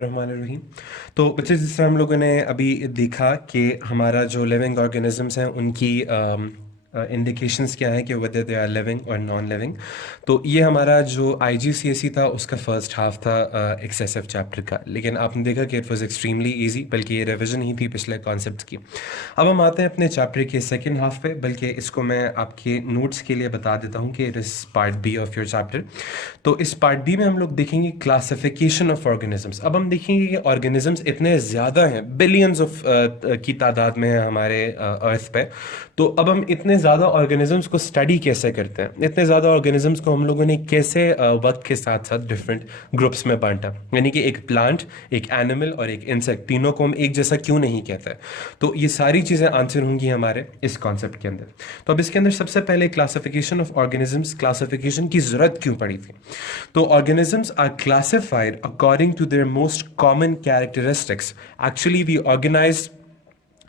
रहमान रहीम। तो बच्चे जिस तरह हम लोगों ने अभी देखा कि हमारा जो लिविंग ऑर्गेनिजम्स हैं उनकी इंडिकेशंस क्या है कि वेदर दे आर लिविंग और नॉन लिविंग। तो ये हमारा जो आईजीसीएसई था उसका फर्स्ट हाफ था एक्सेसिव चैप्टर का, लेकिन आपने देखा कि इट वाज एक्सट्रीमली इजी, बल्कि ये रिवीजन ही थी पिछले कॉन्सेप्ट्स की। अब हम आते हैं अपने चैप्टर के सेकेंड हाफ पे, बल्कि इसको मैं आपके नोट्स के लिए बता देता हूँ कि it is part B of your chapter. तो इस पार्ट बी में हम लोग देखेंगे क्लासिफिकेशन ऑफ ऑर्गेनिजम्स। अब हम देखेंगे कि ऑर्गेनिजम्स इतने ज़्यादा हैं, बिलियंस ऑफ की तादाद में है हमारे अर्थ पे। तो अब हम इतने ज़्यादा ऑर्गेनिजम्स को स्टडी कैसे करते हैं, इतने ज़्यादा ऑर्गेनिजम्स को हम लोगों ने कैसे वक्त के साथ साथ डिफरेंट ग्रुप्स में बांटा, यानी कि एक प्लांट, एक एनिमल और एक इंसेक्ट, तीनों को हम एक जैसा क्यों नहीं कहते हैं। तो ये सारी चीज़ें आंसर होंगी हमारे इस कॉन्सेप्ट के अंदर। तो अब इसके अंदर सबसे पहले क्लासिफिकेशन ऑफ ऑर्गेनिजम्स, क्लासिफिकेशन की ज़रूरत क्यों पड़ी थी। तो organisms are classified according to their most common characteristics. Actually, we organize,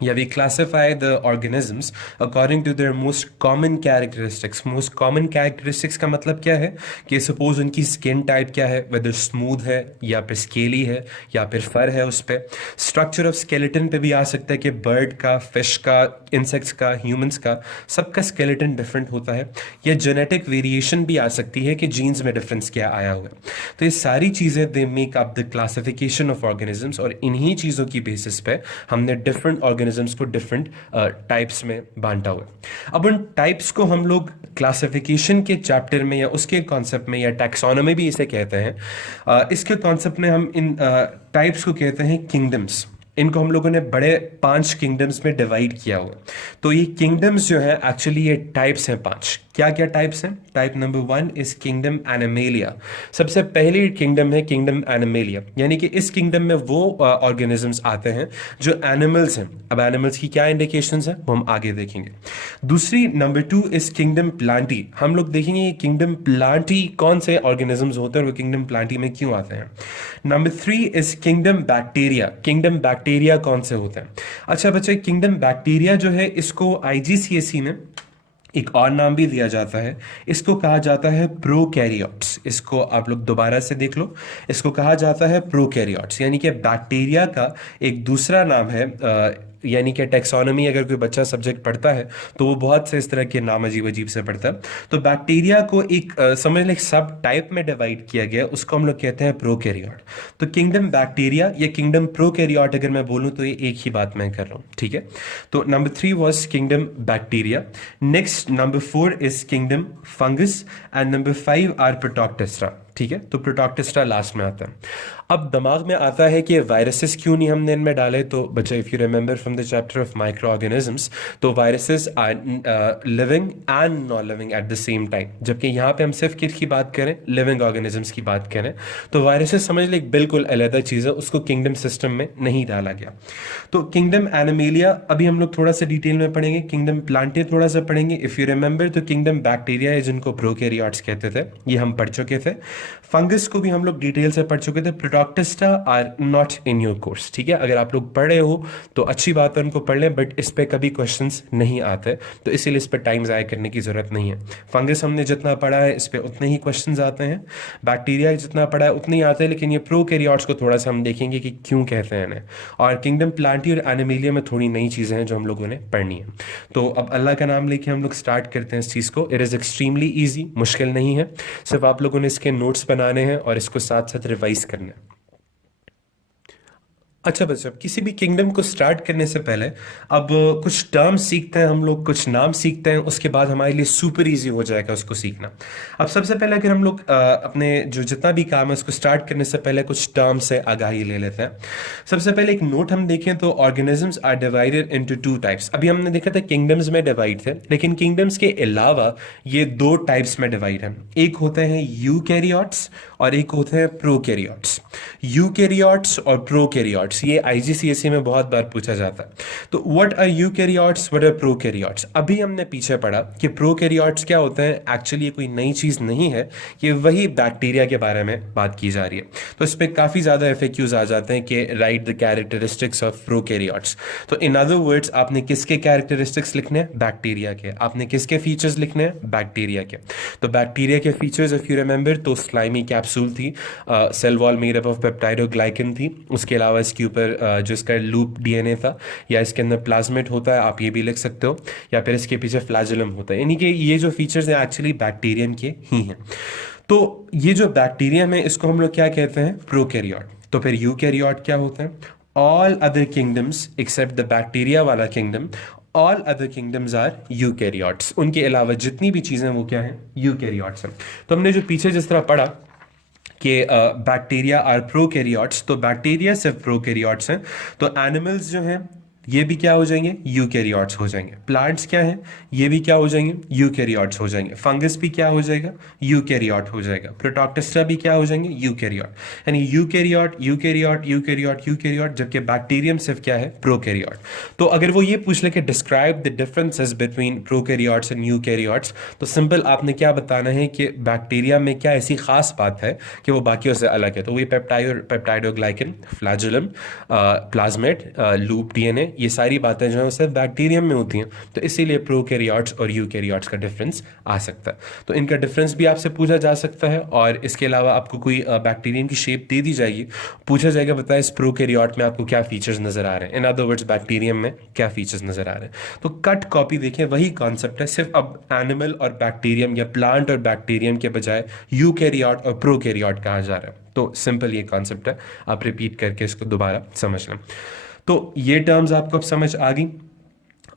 yeah, we classify the organisms according to their most common characteristics. Most common characteristics का मतलब क्या है कि suppose उनकी skin type क्या है, whether smooth है या फिर scaly है या फिर fur है उस पे। structure of skeleton पे भी आ सकता है कि bird का, fish का, insects का, humans का, सबका skeleton different होता है। या genetic variation भी आ सकती है कि genes में difference क्या आया हुआ है। तो ये सारी चीज़ें they make up the classification of organisms, और इन्हीं चीज़ों की बेसिस पे हमने different organisms को डिफरेंट टाइप्स में बांटा हुआ है। अब उन टाइप्स को हम लोग क्लासिफिकेशन के चैप्टर में या उसके कॉन्सेप्ट में, या टैक्सोनॉमी भी इसे कहते हैं, इसके कॉन्सेप्ट में हम इन टाइप्स को कहते हैं किंगडम्स। इनको हम लोगों ने बड़े 5 किंगडम्स में डिवाइड किया हुआ। तो ये किंगडम्स जो है एक्चुअली ये टाइप्स हैं 5। क्या क्या टाइप्स हैं? Type number 1 is kingdom animalia. सबसे पहली किंगडम है किंगडम एनिमेलिया, यानी कि इस किंगडम में वो ऑर्गेनिजम्स आते हैं जो एनिमल्स हैं। अब एनिमल्स की क्या इंडिकेशंस हैं वो हम आगे देखेंगे। दूसरी नंबर 2 इज किंगडम प्लांटी। हम लोग देखेंगे ये किंगडम प्लांटी कौन से ऑर्गेनिजम्स होते हैं और वो किंगडम प्लांटी में क्यों आते हैं। Number 3 is kingdom bacteria. Kingdom bacteria कौन से होते हैं? अच्छा बच्चे, किंगडम बैक्टीरिया जो है इसको आईजीसीएसई में एक और नाम भी दिया जाता है। इसको कहा जाता है प्रोकैरियोट्स। इसको आप लोग दोबारा से देख लो, इसको कहा जाता है प्रोकैरियोट्स, यानी कि बैक्टीरिया का एक दूसरा नाम है। यानी कि टैक्सोनॉमी अगर कोई बच्चा सब्जेक्ट पढ़ता है तो वो बहुत से इस तरह के नाम अजीब अजीब से पढ़ता है। तो बैक्टीरिया को एक समझ लें सब टाइप में डिवाइड किया गया, उसको हम लोग कहते हैं प्रोकैरियोट। तो किंगडम बैक्टीरिया या किंगडम प्रोकैरियोट अगर मैं बोलूँ तो ये एक ही बात मैं कर रहा हूँ, ठीक है। तो number 3 was kingdom bacteria. Next number 4 is kingdom fungus and number 5 are protoctista, ठीक है। तो प्रोटोक्टेस्टा लास्ट में आता है। अब दिमाग में आता है कि वायरसेस क्यों नहीं हमने इनमें डाले। तो बच्चा, if you remember from the chapter of micro organisms, तो viruses are living and non living at the same time, जबकि यहाँ पे हम सिर्फ किसकी बात करें, लिविंग ऑर्गेनिजम्स की बात करें। तो वायरसेस समझ ले बिल्कुल अलग चीज़ है, उसको किंगडम सिस्टम में नहीं डाला गया। तो किंगडम एनिमेलिया अभी हम लोग थोड़ा सा डिटेल में पढ़ेंगे, किंगडम प्लांटे थोड़ा सा पढ़ेंगे। इफ यू रिमेंबर तो किंगडम बैक्टीरिया है जिनको प्रोकैरियोट्स कहते थे, ये हम पढ़ चुके थे। फंगस को भी हम लोग डिटेल से पढ़ चुके थे। Protoctista are not in your course, ठीक है। अगर आप लोग पढ़ रहे हो तो अच्छी बात है, उनको पढ़ लें, बट इस पे कभी क्वेश्चंस नहीं आते, तो इसीलिए इस पे टाइम ज़ाया करने की ज़रूरत नहीं है। फंगस हमने जितना पढ़ा है इस पे उतने ही क्वेश्चंस आते हैं, बैक्टीरिया जितना पढ़ा है उतने ही आते हैं, लेकिन ये प्रोकैरियोट्स को थोड़ा सा हम देखेंगे कि क्यों कहते हैं इन्हें। और किंगडम प्लांटी और एनिमेलिया में थोड़ी नई चीज़ें हैं जो हम लोगों ने पढ़नी है। तो अब अल्लाह का नाम लेके हम लोग स्टार्ट करते हैं इस चीज़ को। इट इज़ एक्सट्रीमली ईजी, मुश्किल नहीं है, सिर्फ आप लोगों ने इसके नोट्स बनाने हैं और इसको साथ साथ रिवाइज करना है। अच्छा बच्चों, किसी भी किंगडम को स्टार्ट करने से पहले अब कुछ टर्म्स सीखते हैं हम लोग, कुछ नाम सीखते हैं, उसके बाद हमारे लिए सुपर इजी हो जाएगा उसको सीखना। अब सबसे पहले अगर हम लोग अपने जो जितना भी काम है उसको स्टार्ट करने से पहले कुछ टर्म से आगाही ले लेते हैं। सबसे पहले एक नोट हम देखें तो organisms are divided into 2 types. अभी हमने देखा था किंगडम्स में डिवाइड थे, लेकिन किंगडम्स के अलावा ये 2 टाइप्स में डिवाइड है। एक होते हैं यूकैरियोट्स और एक होते हैं प्रोकैरियोट्स। यूकैरियोट्स और प्रोकैरियोट्स यूकैरियोट्स, ये आईजीसीएसई में बहुत बार पूछा जाता है। तो what are eukaryotes, what are prokaryotes. अभी हमने पीछे पढ़ा कि प्रोकैरियोट्स क्या होते हैं। एक्चुअली ये कोई नई चीज़ नहीं है, ये वही बैक्टीरिया के बारे में बात की जा रही है। तो इस पर काफ़ी ज़्यादा एफएक्यूज आ जाते हैं कि right the characteristics of prokaryotes. तो इन अदर वर्ड्स आपने किसके कैरेक्टरिस्टिक्स लिखने हैं, बैक्टीरिया के। आपने किसके फीचर्स लिखने हैं, बैक्टीरिया के। तो बैक्टीरिया के फीचर्स इफ यू रिमेंबर, तो स्लाइमी कैप्सूल थी, cell wall made up of peptidoglycan थी, उसके अलावा इसके ऊपर जो इसका लूप डीएनए था, या इसके अंदर प्लाज्मिड होता है, आप ये भी लिख सकते हो, या फिर इसके पीछे फ्लैजेलम होता है। यानी कि ये जो फीचर्स हैं एक्चुअली बैक्टीरियम के ही हैं। तो ये जो बैक्टीरियम है इसको हम लोग क्या कहते हैं, प्रोकैरियोट। तो फिर यूकैरियोट क्या होता है, all other kingdoms except the bacteria वाला किंगडम, all other kingdoms are eukaryotes. उनके अलावा जितनी भी चीज़ें वो क्या हैं, यूकैरियोट्स हैं। तो हमने जो पीछे जिस तरह पढ़ा कि बैक्टीरिया आर प्रोकैरियोट्स, तो बैक्टीरिया सिर्फ प्रोकैरियोट्स हैं। तो एनिमल्स जो हैं ये भी क्या हो जाएंगे, यूकैरियोट्स हो जाएंगे। प्लांट्स क्या हैं, ये भी क्या हो जाएंगे, यूकैरियोट्स हो जाएंगे। फंगस भी क्या हो जाएगा, यूकैरियोट हो जाएगा। प्रोटोक्टेस्टा भी क्या हो जाएंगे, यूकैरियोट। यानी यूकैरियोट यूकैरियोट यूकैरियोट यूकैरियोट, जबकि बैक्टीरियम सिर्फ क्या है, प्रोकैरियोट। तो अगर वो ये पूछ ले कि describe the differences between prokaryotes and eukaryotes, तो सिंपल आपने क्या बताना है कि बैक्टीरिया में क्या ऐसी खास बात है कि वो बाकियों से अलग है। तो वही peptidoglycan, flagellum, plasmid, loop DNA, ये सारी बातें जो है सिर्फ बैक्टीरियम में होती हैं। तो इसीलिए प्रोकैरियोट्स और यूकैरियोट्स का डिफरेंस आ सकता है। तो इनका डिफरेंस भी आपसे पूछा जा सकता है, और इसके अलावा आपको कोई बैक्टीरियम की शेप दे दी जाएगी, पूछा जाएगा बताए इस प्रोकैरियोट में आपको क्या फीचर्स नजर आ रहे हैं, इन अदर वर्ड्स बैक्टीरियम में क्या फीचर्स नजर आ रहे हैं। तो कट कॉपी देखें, वही कॉन्सेप्ट है, सिर्फ अब एनिमल और बैक्टीरियम या प्लांट और बैक्टीरियम के बजाय यूकैरियोट और प्रोकैरियोट कहा जा रहा है। तो सिंपल ये कॉन्सेप्ट है, आप रिपीट करके इसको दोबारा समझ लें। तो ये टर्म्स आपको अब समझ आ गई।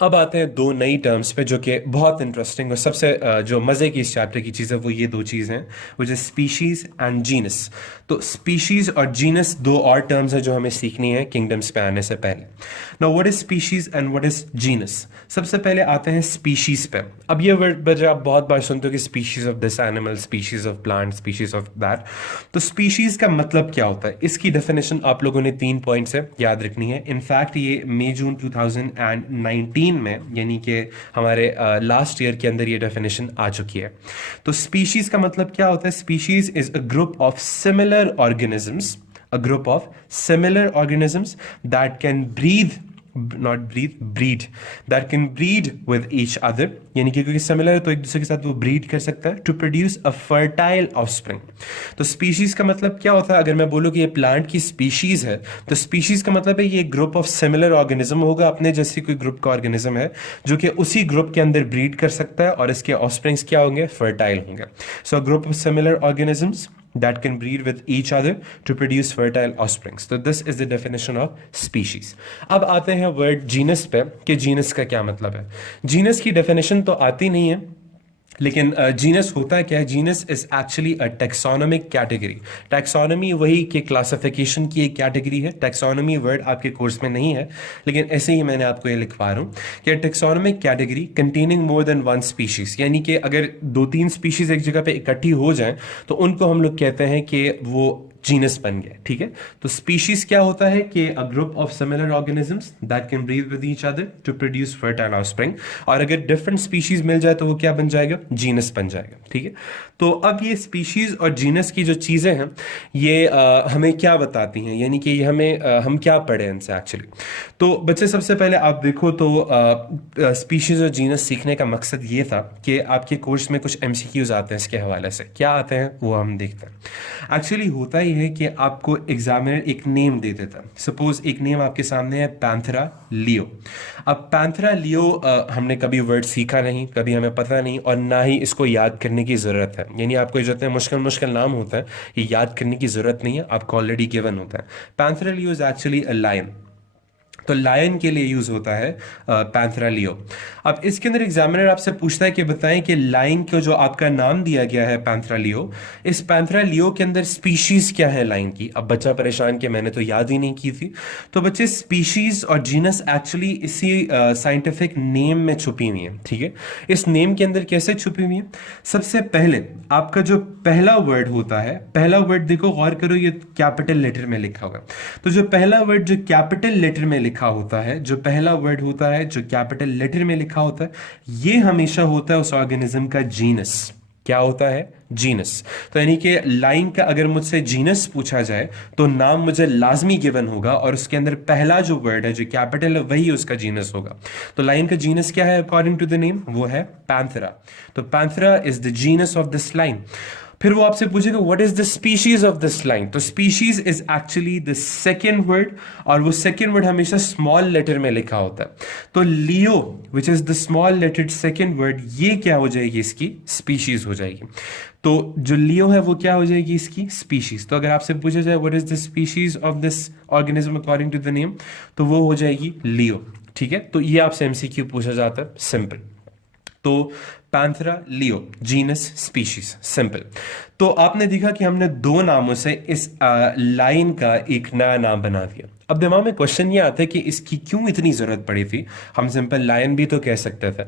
अब आते हैं दो नई टर्म्स पे जो कि बहुत इंटरेस्टिंग और सबसे जो मज़े की इस चैप्टर की चीज़ है वो ये दो चीज़ हैं, वो जो स्पीशीज़ एंड जीनस। तो स्पीशीज़ और जीनस दो और टर्म्स हैं जो हमें सीखनी है किंगडम्स पे आने से पहले। Now what is species and what is genus. सबसे पहले आते हैं स्पीशीज़ पे। अब ये वर्ड आप बहुत बार सुनते हो कि species of this animal, species of plant, species of that. तो स्पीशीज़ का मतलब क्या होता है, इसकी डेफिनेशन आप लोगों ने 3 पॉइंट से याद रखनी है। इनफैक्ट ये मई जून 2019 में, यानी कि हमारे लास्ट ईयर के अंदर ये डेफिनेशन आ चुकी है। तो स्पीशीज का मतलब क्या होता है, species is a group of similar organisms, a group of similar organisms that can breed that can breed with each other, यानी कि क्योंकि सिमिलर है तो एक दूसरे के साथ वो ब्रीड कर सकता है, to produce a fertile offspring. तो स्पीशीज का मतलब क्या होता है, अगर मैं बोलूँ कि ये प्लांट की स्पीशीज है, तो स्पीशीज का मतलब है ये ग्रुप ऑफ सिमिलर ऑर्गेनिज्म होगा, अपने जैसी कोई ग्रुप का ऑर्गेनिज्म है जो कि उसी ग्रुप के अंदर ब्रीड कर सकता है और इसके ऑफस्प्रिंग्स क्या होंगे, फर्टाइल होंगे। So a group of similar organisms that can breed with each other to produce fertile offsprings. So this is the definition of species. अब आते हैं वर्ड जीनस पे कि जीनस का क्या मतलब है। जीनस की डेफिनेशन तो आती नहीं है, लेकिन जीनस होता क्या है, genus is actually a taxonomic category. Taxonomy वही कि क्लासिफिकेशन की एक कैटेगरी है। टेक्सोनोमी वर्ड आपके कोर्स में नहीं है, लेकिन ऐसे ही मैंने आपको ये लिखवा रहा हूँ कि taxonomic category containing more than one species, यानी कि अगर 2-3 स्पीशीज एक जगह पे इकट्ठी हो जाएं तो उनको हम लोग कहते हैं कि वो जीनस बन गया। ठीक है, तो स्पीशीज क्या होता है कि a group of similar organisms that can breed with each other to produce fertile offspring, और अगर डिफरेंट स्पीशीज मिल जाए तो वो क्या बन जाएगा, जीनस बन जाएगा। ठीक है, तो अब ये स्पीशीज और जीनस की जो चीज़ें हैं ये हमें क्या बताती हैं, यानी कि ये हमें हम क्या पढ़े इनसे एक्चुअली। तो बच्चे सबसे पहले आप देखो तो स्पीशीज और जीनस सीखने का मकसद ये था कि आपके कोर्स में कुछ एमसीक्यूज आते हैं, इसके हवाले से क्या आते हैं वो हम देखते हैं। एक्चुअली होता ही है कि आपको एग्जामिनर एक नेम दे देता है। सपोज एक नेम आपके सामने है पैंथेरा लियो। अब पैंथेरा लियो हमने कभी वर्ड सीखा नहीं, कभी हमें पता नहीं, और ना ही इसको याद करने की ज़रूरत है। यानी आपको जो मुश्किल मुश्किल नाम होता है ये याद करने की ज़रूरत नहीं है, आपको ऑलरेडी गिवन होता है। Panthera leo is actually a lion. तो लायन के लिए यूज होता है पैंथेरा लियो। अब इसके अंदर एग्जामिनर आपसे पूछता है कि बताएं कि लायन को जो आपका नाम दिया गया है पैंथेरा लियो, इस पैंथेरा लियो के अंदर स्पीशीज क्या है लायन की। अब बच्चा परेशान कि मैंने तो याद ही नहीं की थी। तो बच्चे स्पीशीज और जीनस एक्चुअली इसी साइंटिफिक नेम में छुपी हुई है, ठीक है। इस नेम के अंदर कैसे छुपी हुई है? सबसे पहले आपका जो पहला वर्ड होता है, पहला वर्ड देखो गौर करो, ये कैपिटल लेटर में लिखा हुआ है। तो जो पहला वर्ड जो कैपिटल लेटर में लिखा होता है, जो पहला वर्ड होता है जो कैपिटल लेटर में लिखा होता है, ये हमेशा होता है उस ऑर्गेनिज्म का जीनस। क्या होता है? जीनस। तो यानी कि लाइन का अगर मुझसे जीनस पूछा जाए तो नाम मुझे लाजमी गिवन होगा और उसके अंदर पहला जो वर्ड है जो कैपिटल है वही उसका जीनस होगा। तो लाइन का जीनस क्या है अकॉर्डिंग टू द नेम? वो है पैंथेरा। तो Panthera is the genus of this lion. फिर वो आपसे पूछेगा what is the species of this lion. तो species is actually the second word, और वो सेकेंड वर्ड हमेशा स्मॉल लेटर में लिखा होता है। तो Leo which is the small lettered second word, ये क्या हो जाएगी? इसकी स्पीशीज हो जाएगी। तो जो लियो है वो क्या हो जाएगी? इसकी स्पीशीज। तो अगर आपसे पूछा जाए what is the species of this organism according to the name, तो वो हो जाएगी लियो, ठीक है। तो ये आपसे एमसीक्यू पूछा जाता है, सिंपल। तो Panthera leo, genus, species, simple. तो आपने देखा कि हमने दो नामों से इस लाइन का एक नया नाम बना दिया। अब दिमाग में क्वेश्चन ये आता है कि इसकी क्यों इतनी जरूरत पड़ी थी? हम सिंपल लायन भी तो कह सकते थे।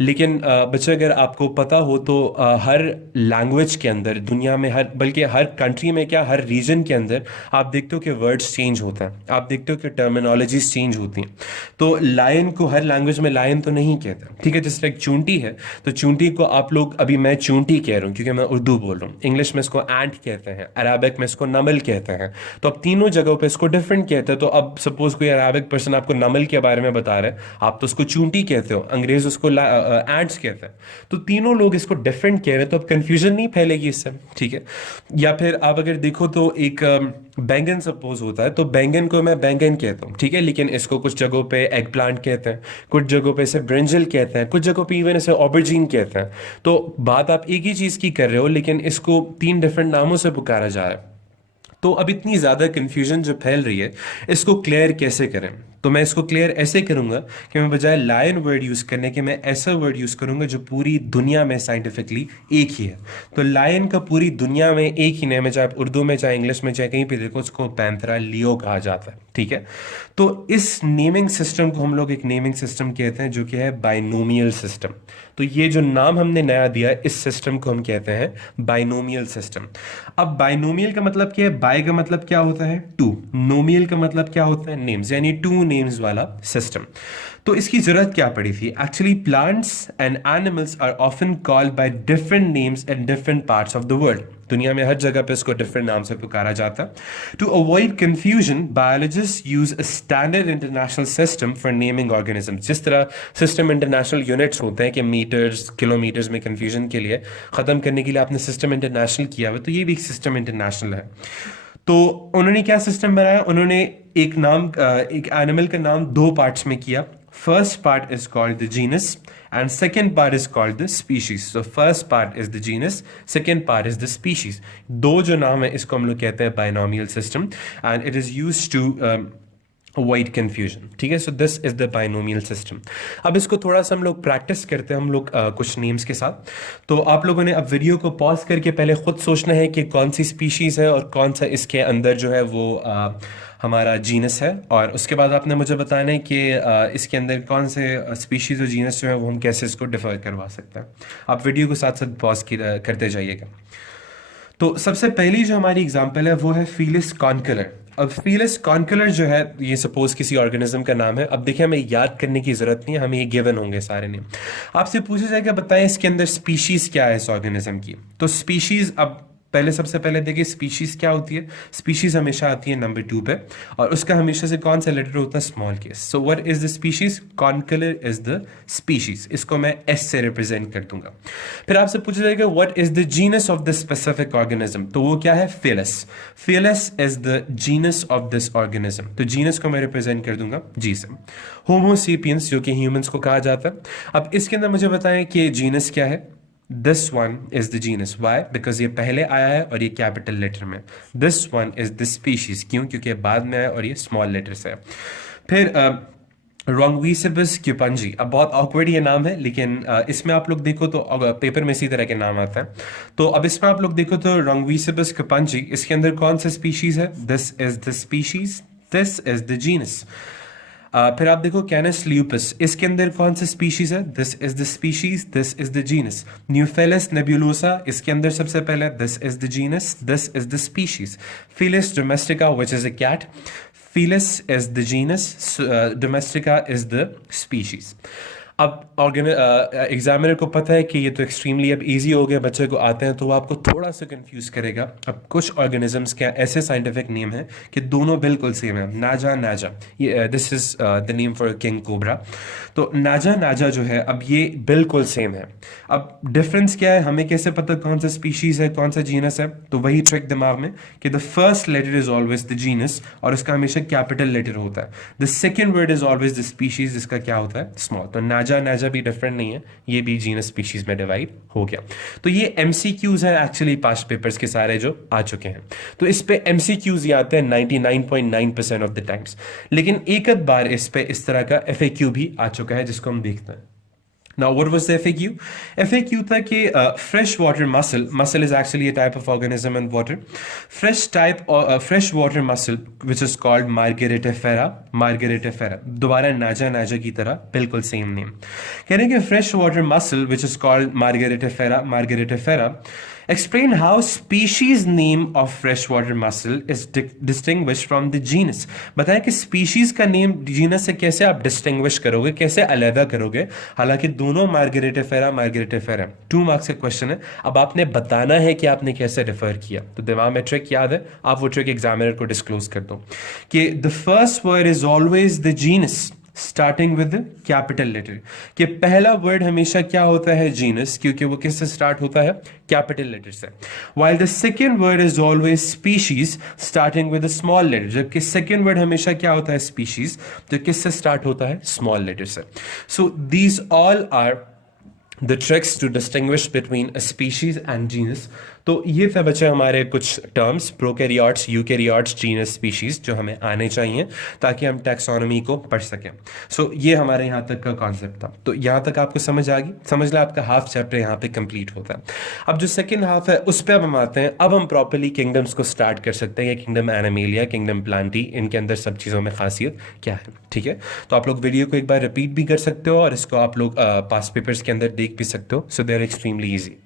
लेकिन बच्चे अगर आपको पता हो तो हर लैंग्वेज के अंदर दुनिया में, हर बल्कि हर कंट्री में क्या, हर रीजन के अंदर आप देखते हो कि वर्ड्स चेंज होता है, आप देखते हो कि टर्मिनोलॉजीज चेंज होती हैं। तो लायन को हर लैंग्वेज में लायन तो नहीं कहते, ठीक है। जैसे एक चूंटी है, तो चूंटी को आप लोग, अभी मैं चूंटी कह रहा हूँ क्योंकि मैं उर्दू बोल रहा हूँ, इंग्लिश में इसको एंट कहते हैं, अरबिक में इसको नमल कहते हैं। तो अब तीनों जगहों पे इसको डिफरेंट कहते हैं। तो अब सपोज कोई अरबिक पर्सन आपको नमल के बारे में बता रहे हैं, आप तो उसको चूंटी कहते हो, अंग्रेज उसको एंट्स कहते हैं। तो तीनों लोग इसको डिफरेंट कह रहे हैं, तो अब कंफ्यूजन नहीं फैलेगी इससे, ठीक है। या फिर आप अगर देखो तो एक बैंगन सपोज होता है, तो बैंगन को मैं बैंगन कहता हूँ, ठीक है, लेकिन इसको कुछ जगहों पे एग प्लांट कहते हैं, कुछ जगहों पे इसे ब्रिंजल कहते हैं, कुछ जगहों पे इवन इसे ऑबरजीन कहते हैं। तो बात आप एक ही चीज़ की कर रहे हो, लेकिन इसको तीन डिफरेंट नामों से पुकारा जा रहा है। तो अब इतनी ज़्यादा कन्फ्यूजन जो फैल रही है, इसको क्लियर कैसे करें? तो मैं इसको क्लियर ऐसे करूंगा कि मैं बजाय लायन वर्ड यूज़ करने के मैं ऐसा वर्ड यूज़ करूंगा जो पूरी दुनिया में साइंटिफिकली एक ही है। तो लायन का पूरी दुनिया में एक ही नेम है, चाहे आप उर्दू में, चाहे इंग्लिश में, चाहे कहीं पे देखो, उसको पैंथेरा लियो कहा जाता है, ठीक है। तो इस नेमिंग सिस्टम को हम लोग एक नेमिंग सिस्टम कहते हैं जो कि है बाइनोमियल सिस्टम। तो ये जो नाम हमने नया दिया है, इस सिस्टम को हम कहते हैं बाइनोमियल सिस्टम। अब बाइनोमियल का मतलब क्या है? बाय का मतलब क्या होता है? टू। नोमियल का मतलब क्या होता है? नेम्स, यानी टू नेम्स वाला सिस्टम। तो इसकी जरूरत क्या पड़ी थी? Actually plants and animals are often called by different names in different parts of the world. दुनिया में हर जगह पे इसको डिफरेंट नाम से पुकारा जाता है। To avoid confusion, biologists use a standard international system for naming organism. जिस तरह सिस्टम इंटरनेशनल यूनिट्स होते हैं कि मीटर्स, किलोमीटर्स में कंफ्यूजन के लिए ख़त्म करने के लिए आपने सिस्टम इंटरनेशनल किया हुआ, तो ये भी एक सिस्टम इंटरनेशनल है। तो उन्होंने क्या सिस्टम बनाया? उन्होंने एक नाम, एक एनिमल का नाम दो पार्ट्स में किया। First part is called the genus and second part is called the species. So first part is the genus, second part is the species. दो जो नाम है इसको हम लोग कहते हैं binomial system and it is used to avoid confusion, ठीक है। So this is the binomial system. अब इसको थोड़ा सा हम लोग प्रैक्टिस करते हैं, हम लोग कुछ नेम्स के साथ। तो आप लोगों ने अब वीडियो को पॉज करके पहले खुद सोचना है कि कौन सी स्पीशीज़ है और कौन सा इसके अंदर जो है वो हमारा जीनस है, और उसके बाद आपने मुझे बताना है कि इसके अंदर कौन से स्पीशीज़ और जीनस जो है वो हम कैसे इसको डिफर करवा सकते हैं। आप वीडियो को साथ साथ पॉज करते जाइएगा। तो सबसे पहली जो हमारी एग्जांपल है वो है फीलिस कॉनकलर। अब फीलिस कॉनकलर जो है ये सपोज किसी ऑर्गेनिज्म का नाम है। अब देखिए हमें याद करने की जरूरत नहीं है, हमें ये गिवन होंगे सारे नेम। आपसे पूछा जाएगा बताएं इसके अंदर स्पीशीज क्या है इस ऑर्गेनिज्म की। तो स्पीशीज, अब पहले सबसे पहले देखिए स्पीशीज क्या होती है। स्पीशीज हमेशा आती है नंबर 2 पे, और उसका हमेशा से कौन सा लेटर होता है? Small case. So what is the species? Concolor is the species. इसको मैं एस से रिप्रेजेंट कर दूंगा। फिर आपसे पूछा जाएगा what is the genus of the specific organism. तो वो क्या है? Felis. Felis is the genus of this organism. तो जीनस को मैं रिप्रेजेंट कर दूंगा जी से। होमोसेपियंस जो कि ह्यूमंस को कहा जाता है। अब इसके अंदर मुझे बताएं कि जीनस क्या है। This one is the genus. Why? Because ये पहले आया है और ये कैपिटल लेटर में। This one is the species. क्यों? क्योंकि बाद में आया और ये स्मॉल लेटर से है। फिर रोंगवीसिबस क्यूपंजी, अब बहुत ऑकवर्ड ये नाम है, लेकिन इसमें आप लोग देखो तो पेपर में इसी तरह के नाम आता है। तो अब इसमें आप लोग देखो तो रोंगवीसिबस क्यूपंजी, इसके अंदर कौन सा स्पीशीज है? This is the species, this is the genus. फिर आप देखो कैनस ल्यूपस, इसके अंदर कौन सा स्पीशीज है? This is the species, this is the genus. Neofelis nebulosa, इसके अंदर सबसे पहले this is the genus, this is the species. Felis domestica which is a cat, Felis is the genus, Domestica is the species. अब examiner को पता है कि ये तो एक्सट्रीमली अब इजी हो गया, बच्चे को आते हैं, तो वो आपको थोड़ा सा कंफ्यूज करेगा। अब कुछ ऑर्गेनिजम्स के ऐसे साइंटिफिक नेम हैं कि दोनों बिल्कुल सेम है। नाजा नाजा, ये this is the name for king cobra. तो नाजा नाजा जो है, अब ये बिल्कुल सेम है। अब डिफरेंस क्या है, हमें कैसे पता कौन सा स्पीशीज है, कौन सा जीनस है? तो वही ट्रिक दिमाग में कि the first letter is always the genus, और उसका हमेशा कैपिटल लेटर होता है। The second word is always the species, जिसका क्या होता है? स्मॉल। तो नाजा नाजा भी डिफरेंट नहीं है, ये भी जीनस स्पीशीज में डिवाइड हो गया। तो ये एमसीक्यूज है एक्चुअली पास्ट पेपर्स के सारे जो आ चुके हैं। तो इस पे एमसीक्यूज ये आते हैं 99.9% ऑफ द टाइम्स, लेकिन एक आध बार इस पे इस तरह का एफएक्यू भी आ चुका है, जिसको हम देखते हैं। Now, what was the FAQ? FAQ था कि fresh water mussel, mussel is actually a type of organism in water. Fresh water mussel, which is called Margaritifera. दोबारा नाजा नाजा की तरह बिल्कुल सेम नेम। कह रहे हैं कि fresh water mussel, which is called Margaritifera, explain how species name of freshwater mussel is distinguished from the genus। बताएं कि species का नेम जीनस से कैसे आप डिस्टिंग्विश करोगे, कैसे अलहदा करोगे, हालांकि दोनों मार्गरेटिफेरा 2 मार्क्स का क्वेश्चन है। अब आपने बताना है कि आपने कैसे रेफर किया। तो दिमाग में ट्रिक याद है, आप वो ट्रिक एग्जामिनर को डिस्क्लोज कर दो कि the first word is always the genus starting with capital letter, कि पहला वर्ड हमेशा क्या होता है? जीनस, क्योंकि वो किससे स्टार्ट होता है? कैपिटल लेटर से। While the second word is always species starting with small letter, जबकि सेकेंड वर्ड हमेशा क्या होता है? स्पीशीज, जो किससे स्टार्ट होता है? स्मॉल लेटर से। So these all are the tricks to distinguish between a species and genus। तो ये थे बच्चे हमारे कुछ terms, prokaryotes, eukaryotes, genus, species, जो हमें आने चाहिए ताकि हम टैक्सोनॉमी को पढ़ सकें। सो ये हमारे यहाँ तक का कॉन्सेप्ट था। तो यहाँ तक आपको समझ आ गई, समझ लें आपका हाफ चैप्टर यहाँ पे कंप्लीट होता है। अब जो सेकंड हाफ है उस पर अब हम आते हैं। अब हम प्रॉपरली किंगडम्स को स्टार्ट कर सकते हैं, किंगडम एनिमेलिया, किंगडम प्लांटी, इनके अंदर सब चीज़ों में खासियत क्या है। ठीक है, तो आप लोग वीडियो को एक बार रिपीट भी कर सकते हो और इसको आप लोग पास्ट पेपर्स के अंदर देख भी सकते हो। सो दे आर एक्सट्रीमली ईजी।